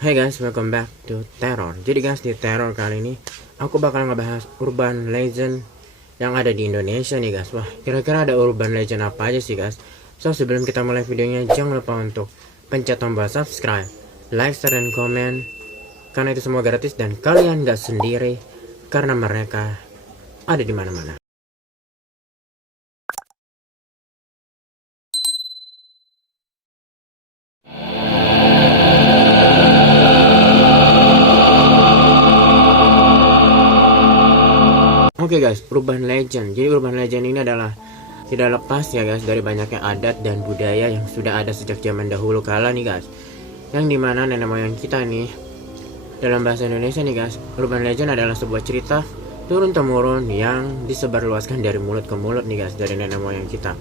Hey guys, welcome back to Terror. Jadi guys, di Terror kali ini aku bakal ngebahas urban legend yang ada di Indonesia nih guys. Wah, kira-kira ada urban legend apa aja sih guys? So, sebelum kita mulai videonya, jangan lupa untuk pencet tombol subscribe, like, share, dan komen. Karena itu semua gratis dan kalian gak sendiri, karena mereka ada di mana-mana. Oke guys, urban legend. Jadi urban legend ini adalah tidak lepas ya guys dari banyaknya adat dan budaya yang sudah ada sejak zaman dahulu kala nih guys. Yang dimana nenek moyang kita nih, dalam bahasa Indonesia nih guys, urban legend adalah sebuah cerita turun temurun yang disebarluaskan dari mulut ke mulut nih guys, dari nenek moyang kita.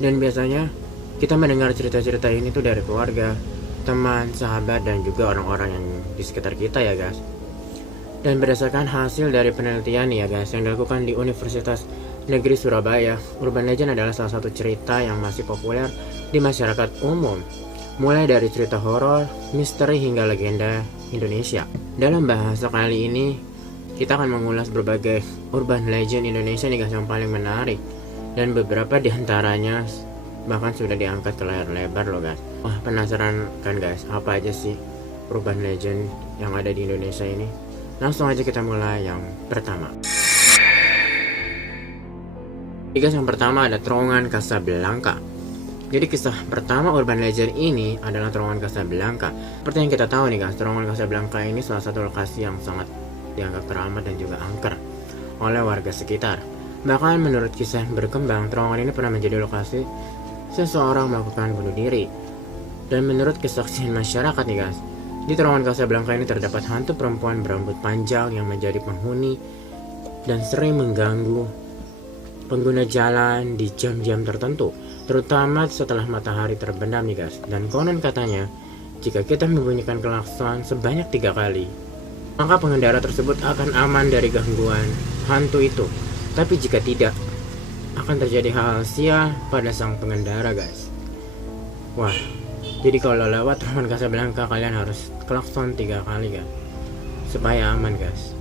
Dan biasanya kita mendengar cerita-cerita ini tuh dari keluarga, teman, sahabat, dan juga orang-orang yang di sekitar kita ya guys. Dan berdasarkan hasil dari penelitian ya guys yang dilakukan di Universitas Negeri Surabaya, urban legend adalah salah satu cerita yang masih populer di masyarakat umum, mulai dari cerita horor, misteri, hingga legenda Indonesia. Dalam bahasa kali ini kita akan mengulas berbagai urban legend Indonesia nih guys yang paling menarik, dan beberapa diantaranya bahkan sudah diangkat ke layar lebar loh guys. Wah, penasaran kan guys, apa aja sih urban legend yang ada di Indonesia ini? Langsung aja kita mulai yang pertama. Guys, yang pertama ada Terowongan Casablanca. Jadi kisah pertama urban legend ini adalah Terowongan Casablanca. Seperti yang kita tahu nih guys, Terowongan Casablanca ini salah satu lokasi yang sangat dianggap teramat dan juga angker oleh warga sekitar. Bahkan menurut kisah yang berkembang, terowongan ini pernah menjadi lokasi seseorang melakukan bunuh diri. Dan menurut kesaksian masyarakat nih guys, di Terowongan Casablanca ini terdapat hantu perempuan berambut panjang yang menjadi penghuni dan sering mengganggu pengguna jalan di jam-jam tertentu, terutama setelah matahari terbenam nih guys. Dan konon katanya, jika kita membunyikan klakson sebanyak 3 kali, maka pengendara tersebut akan aman dari gangguan hantu itu. Tapi jika tidak, akan terjadi hal sial pada sang pengendara guys. Wah, jadi kalau lewat Terowongan Casablanca kalian harus klakson 3 kali guys, supaya aman guys.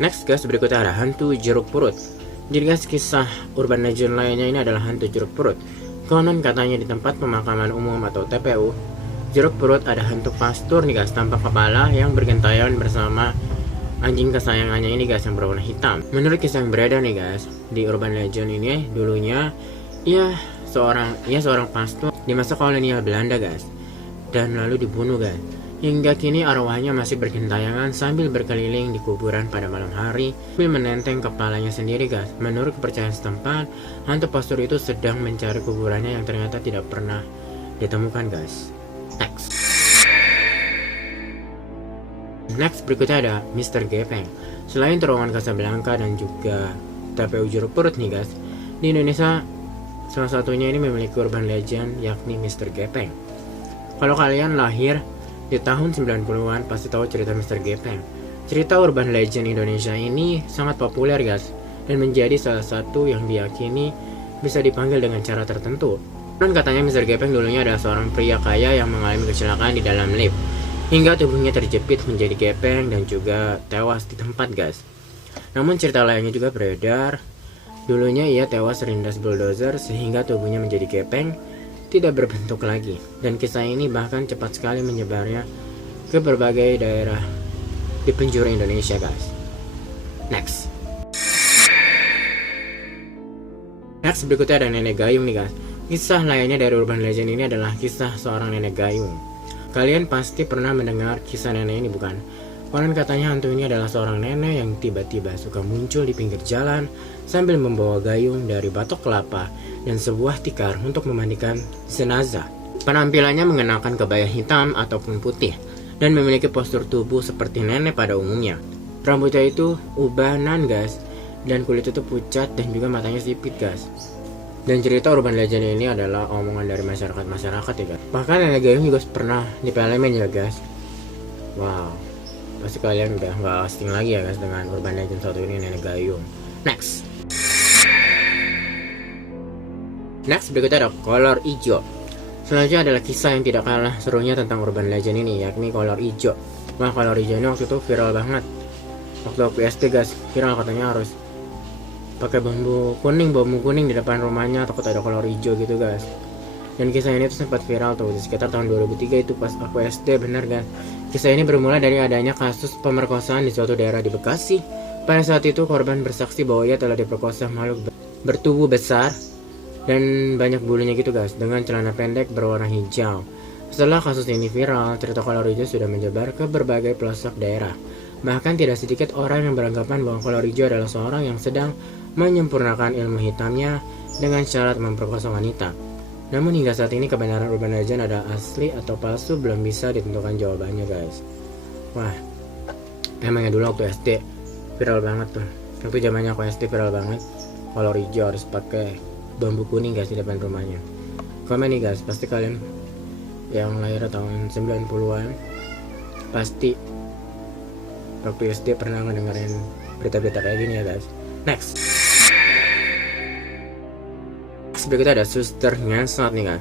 Next guys, berikutnya ada hantu jeruk purut. Jadi guys, kisah urban legend lainnya ini adalah hantu jeruk purut. Konon katanya di tempat pemakaman umum atau TPU jeruk purut ada hantu pastur nih guys, tanpa kepala yang bergentayangan bersama anjing kesayangannya ini guys yang berwarna hitam. Menurut kisah yang beredar nih guys, di urban legend ini dulunya seorang pastor di masa kolonial Belanda guys, dan lalu dibunuh guys. Hingga kini arwahnya masih bergentayangan sambil berkeliling di kuburan pada malam hari sambil menenteng kepalanya sendiri guys. Menurut kepercayaan setempat, hantu pastor itu sedang mencari kuburannya yang ternyata tidak pernah ditemukan guys. Next berikutnya ada Mr. Gepeng. Selain Terowongan Casablanca dan juga TPU Jeruk Purut nih guys, di Indonesia salah satunya ini memiliki urban legend yakni Mr. Gepeng. Kalau kalian lahir di tahun 90-an pasti tahu cerita Mr. Gepeng. Cerita urban legend Indonesia ini sangat populer guys, dan menjadi salah satu yang diyakini bisa dipanggil dengan cara tertentu. Dan katanya Mr. Gepeng dulunya adalah seorang pria kaya yang mengalami kecelakaan di dalam lift, hingga tubuhnya terjepit menjadi gepeng dan juga tewas di tempat guys. Namun cerita lainnya juga beredar, dulunya ia tewas terlindas bulldozer sehingga tubuhnya menjadi gepeng, tidak berbentuk lagi. Dan kisah ini bahkan cepat sekali menyebarnya ke berbagai daerah di penjuru Indonesia guys. Next berikutnya ada nenek gayung nih guys. Kisah lainnya dari urban legend ini adalah kisah seorang nenek gayung. Kalian pasti pernah mendengar kisah nenek ini bukan? Konon katanya hantu ini adalah seorang nenek yang tiba-tiba suka muncul di pinggir jalan sambil membawa gayung dari batok kelapa dan sebuah tikar untuk memandikan jenazah. Penampilannya mengenakan kebaya hitam ataupun putih dan memiliki postur tubuh seperti nenek pada umumnya. Rambutnya itu ubanan guys, dan kulit itu pucat dan juga matanya sipit guys. Dan cerita urban legend ini adalah omongan dari masyarakat ya guys. Bahkan nenek gayung juga pernah dipelemen ya guys. Wow, pasti kalian udah gak asing lagi ya guys dengan urban legend satu ini, nenek gayung. Next berikutnya ada kolor hijau. Selanjutnya adalah kisah yang tidak kalah serunya tentang urban legend ini, yakni kolor hijau. Wah, kolor hijau ini waktu itu viral banget. Waktu aku SD guys, viral katanya harus pakai bambu kuning di depan rumahnya, takut ada kolor hijau gitu guys. Dan kisah ini tuh sempat viral tuh di sekitar tahun 2003 itu pas aku SD, bener guys. Kisah ini bermula dari adanya kasus pemerkosaan di suatu daerah di Bekasi. Pada saat itu korban bersaksi bahwa ia telah diperkosa makhluk bertubuh besar dan banyak bulunya gitu guys, dengan celana pendek berwarna hijau. Setelah kasus ini viral, cerita kolor hijau sudah menyebar ke berbagai pelosok daerah. Bahkan tidak sedikit orang yang beranggapan bahwa kolor hijau adalah seorang yang sedang menyempurnakan ilmu hitamnya dengan syarat memperkosa wanita. Namun hingga saat ini kebenaran urban legend ada asli atau palsu belum bisa ditentukan jawabannya guys. Wah, emangnya dulu waktu SD viral banget tuh. Waktu zamannya aku SD viral banget, kolor hijau harus pakai bambu kuning guys di depan rumahnya. Komen nih guys, pasti kalian yang lahir tahun 90-an pasti waktu SD pernah ngedengerin berita-berita kayak gini ya guys. Next berikutnya ada suster ngesot nih kan.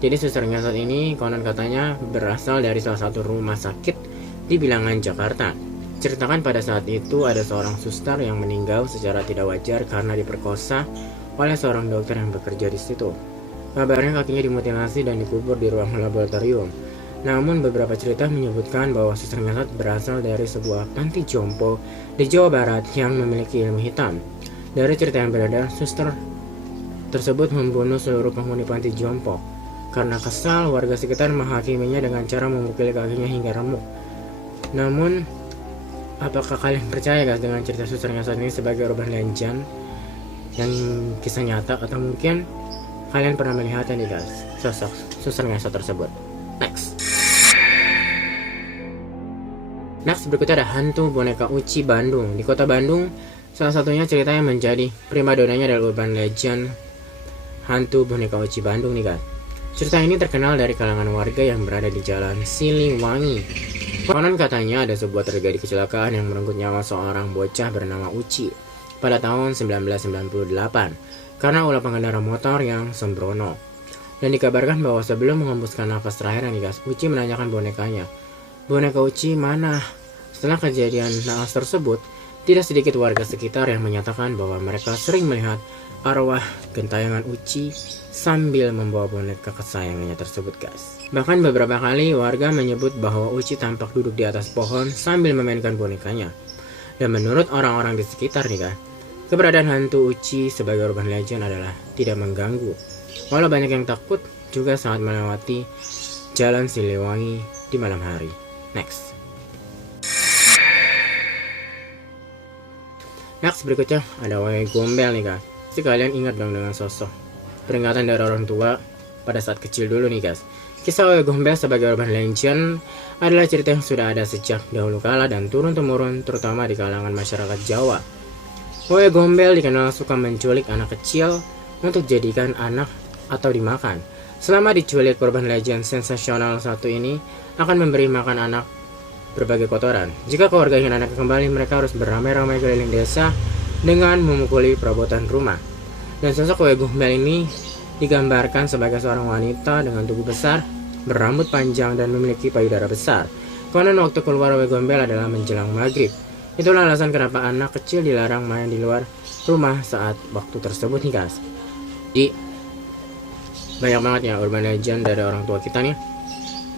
Jadi suster ngesot ini konon katanya berasal dari salah satu rumah sakit di Bilangan, Jakarta. Ceritakan pada saat itu ada seorang suster yang meninggal secara tidak wajar karena diperkosa oleh seorang dokter yang bekerja di situ. Kabarnya kakinya dimutilasi dan dikubur di ruang laboratorium. Namun beberapa cerita menyebutkan bahwa suster ngesot berasal dari sebuah panti jompo di Jawa Barat yang memiliki ilmu hitam. Dari cerita yang beredar, suster tersebut membunuh seluruh penghuni panti jompo. Karena kesal, warga sekitar menghakiminya dengan cara memukuli kakinya hingga remuk. Namun, apakah kalian percaya guys dengan cerita suster ngesot ini sebagai urban legend yang kisah nyata, atau mungkin kalian pernah melihatnya nih guys, sosok suster ngesot tersebut? Next berikutnya ada hantu boneka Uci Bandung. Di kota Bandung, salah satunya cerita yang menjadi primadonanya adalah urban legend hantu boneka Uci Bandung nih guys. Cerita ini terkenal dari kalangan warga yang berada di Jalan Siliwangi. Konon katanya ada sebuah terjadi kecelakaan yang merenggut nyawa seorang bocah bernama Uci pada tahun 1998 karena ulah pengendara motor yang sembrono. Dan dikabarkan bahwa sebelum mengembuskan nafas terakhir nih guys, Uci menanyakan bonekanya, "Boneka Uci mana?" Setelah kejadian naas tersebut, tidak sedikit warga sekitar yang menyatakan bahwa mereka sering melihat arwah gentayangan Uci sambil membawa boneka kesayangannya tersebut guys. Bahkan beberapa kali warga menyebut bahwa Uci tampak duduk di atas pohon sambil memainkan bonekanya. Dan menurut orang-orang di sekitar nih guys, keberadaan hantu Uci sebagai urban legend adalah tidak mengganggu. Walau banyak yang takut juga saat melewati Jalan Siliwangi di malam hari. Next berikutnya ada wae gombel nih guys. Pasti kalian ingat dong dengan sosok peringatan dari orang tua pada saat kecil dulu nih guys. Kisah wae gombel sebagai urban legend adalah cerita yang sudah ada sejak dahulu kala dan turun-temurun terutama di kalangan masyarakat Jawa. Wae gombel dikenal suka menculik anak kecil untuk jadikan anak atau dimakan. Selama diculik, urban legend sensasional satu ini akan memberi makan anak berbagai kotoran. Jika keluarga ingin anaknya kembali, mereka harus beramai-ramai keliling desa dengan memukuli perabotan rumah. Dan sosok wae gombel ini digambarkan sebagai seorang wanita dengan tubuh besar, berambut panjang dan memiliki payudara besar. Konon waktu keluar wae gombel adalah menjelang maghrib. Itulah alasan kenapa anak kecil dilarang main di luar rumah saat waktu tersebut nih guys. Jadi banyak banget ya urban legend dari orang tua kita nih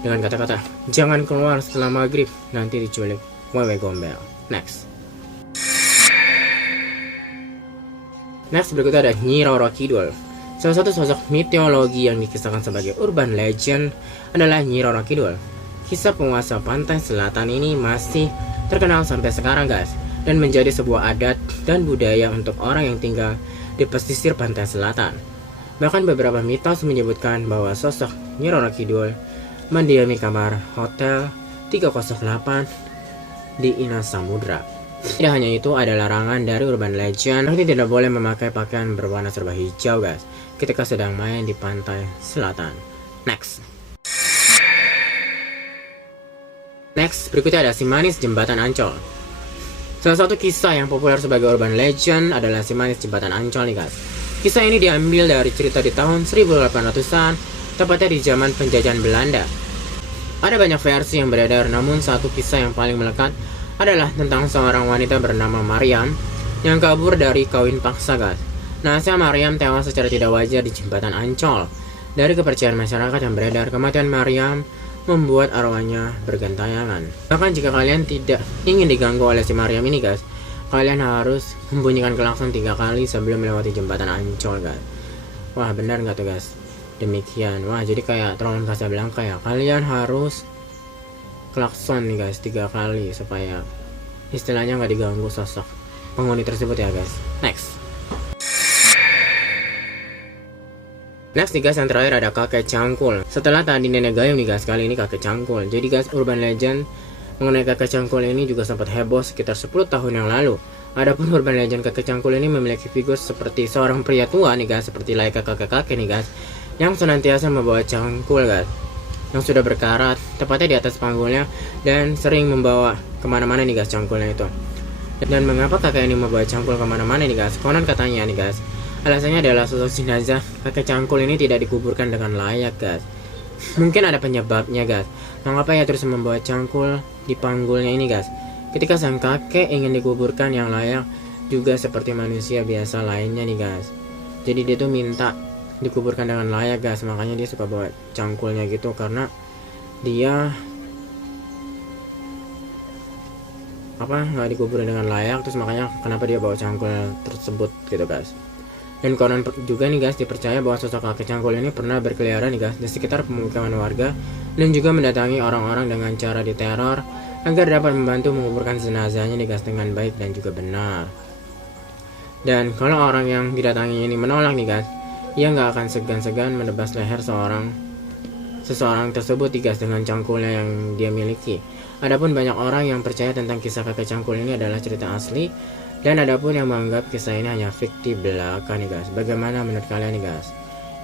dengan kata-kata jangan keluar setelah maghrib, nanti diculik wae gombel. Next berikutnya ada Nyi Roro Kidul. Salah satu sosok mitologi yang dikisahkan sebagai urban legend adalah Nyi Roro Kidul. Kisah penguasa pantai selatan ini masih terkenal sampai sekarang guys, dan menjadi sebuah adat dan budaya untuk orang yang tinggal di pesisir pantai selatan. Bahkan beberapa mitos menyebutkan bahwa sosok Nyi Roro Kidul mendiami kamar Hotel 308 di Ina Samudra. Tidak hanya itu, ada larangan dari urban legend nanti tidak boleh memakai pakaian berwarna serba hijau guys ketika sedang main di pantai selatan. Next berikutnya ada Si Manis Jembatan Ancol. Salah satu kisah yang populer sebagai urban legend adalah Si Manis Jembatan Ancol nih guys. Kisah ini diambil dari cerita di tahun 1800-an tepatnya di zaman penjajahan Belanda. Ada banyak versi yang beredar, namun satu kisah yang paling melekat adalah tentang seorang wanita bernama Maryam yang kabur dari kawin paksa, guys. Nasa Maryam tewas secara tidak wajar di jembatan Ancol. Dari kepercayaan masyarakat yang beredar, kematian Maryam membuat arwahnya bergentayangan. Bahkan jika kalian tidak ingin diganggu oleh si Maryam ini, guys, kalian harus membunyikan klakson 3 kali sebelum melewati jembatan Ancol, guys. Wah, benar nggak tuh, guys? Demikian. Wah, jadi kayak Tron Casablanca ya. Kalian harus klakson nih, guys, 3 kali supaya istilahnya nggak diganggu sosok penghuni tersebut ya, guys. Next nih, guys, yang terakhir ada kakek cangkul. Setelah tadi nenek gayung nih, guys, kali ini kakek cangkul. Jadi, guys, urban legend mengenai kakek cangkul ini juga sempat heboh sekitar 10 tahun yang lalu. Adapun urban legend kakek cangkul ini memiliki figur seperti seorang pria tua nih, guys, seperti layaknya kakek-kakek nih, guys, yang senantiasa membawa cangkul, guys, yang sudah berkarat tepatnya di atas panggulnya dan sering membawa kemana-mana nih, guys, cangkulnya itu. Dan mengapa kakek ini membawa cangkul kemana-mana nih, guys? Konon katanya nih, guys, alasannya adalah sosok jenazah kakek cangkul ini tidak dikuburkan dengan layak, guys. Mungkin ada penyebabnya, guys. Mengapa ia terus membawa cangkul di panggulnya ini, guys? Ketika sang kakek ingin dikuburkan yang layak juga seperti manusia biasa lainnya nih, guys. Jadi dia tuh minta dikuburkan dengan layak, guys. Makanya dia suka bawa cangkulnya gitu, karena dia nggak dikuburin dengan layak, terus makanya kenapa dia bawa cangkul tersebut gitu, guys. Dan konon juga nih, guys, dipercaya bahwa sosok kakek cangkul ini pernah berkeliaran nih, guys, di sekitar pemukiman warga dan juga mendatangi orang-orang dengan cara diteror agar dapat membantu menguburkan jenazahnya nih, guys, dengan baik dan juga benar. Dan kalau orang yang didatangi ini menolak nih, guys, ia nggak akan segan-segan menebas leher seseorang tersebut, guys, dengan cangkulnya yang dia miliki. Adapun banyak orang yang percaya tentang kisah kakek cangkul ini adalah cerita asli, dan adapun yang menganggap kisah ini hanya fiktif belaka nih, guys. Bagaimana menurut kalian nih, guys?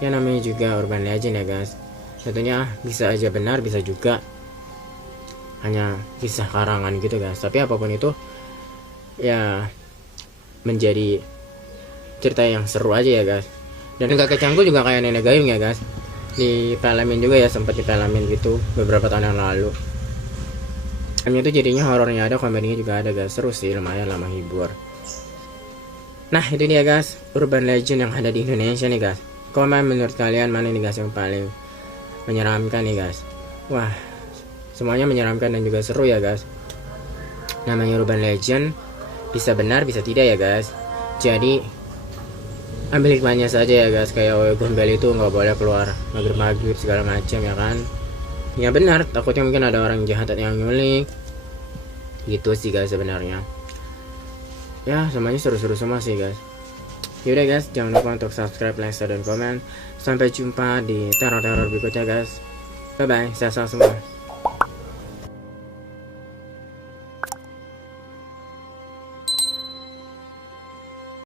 Ya, namanya juga urban legend ya, guys. Tentunya bisa aja benar, bisa juga hanya kisah karangan gitu, guys. Tapi apapun itu ya menjadi cerita yang seru aja ya, guys. Dan kakek cangkul juga kayak nenek gayung ya, guys. Difilmin juga ya, sempat difilmin gitu beberapa tahun yang lalu. Filmnya itu jadinya horornya ada, komedinya juga ada, guys. Seru sih, lumayan lah, menghibur. Nah, itu dia, guys, urban legend yang ada di Indonesia nih, guys. Komen menurut kalian mana nih, guys, yang paling menyeramkan nih, guys. Wah, semuanya menyeramkan dan juga seru ya, guys. Namanya urban legend, bisa benar bisa tidak ya, guys. Jadi ambil hikmahnya saja ya, guys. Kayak Gombel itu nggak boleh keluar maghrib segala macam ya kan. Ya benar, takutnya mungkin ada orang jahat yang nyulik. Gitu sih, guys, sebenarnya. Ya, semuanya seru-seru semua sih, guys. Yaudah, guys, jangan lupa untuk subscribe, like, share, dan komen. Sampai jumpa di teror-teror berikutnya, guys. Bye-bye, sehat-sehat semua.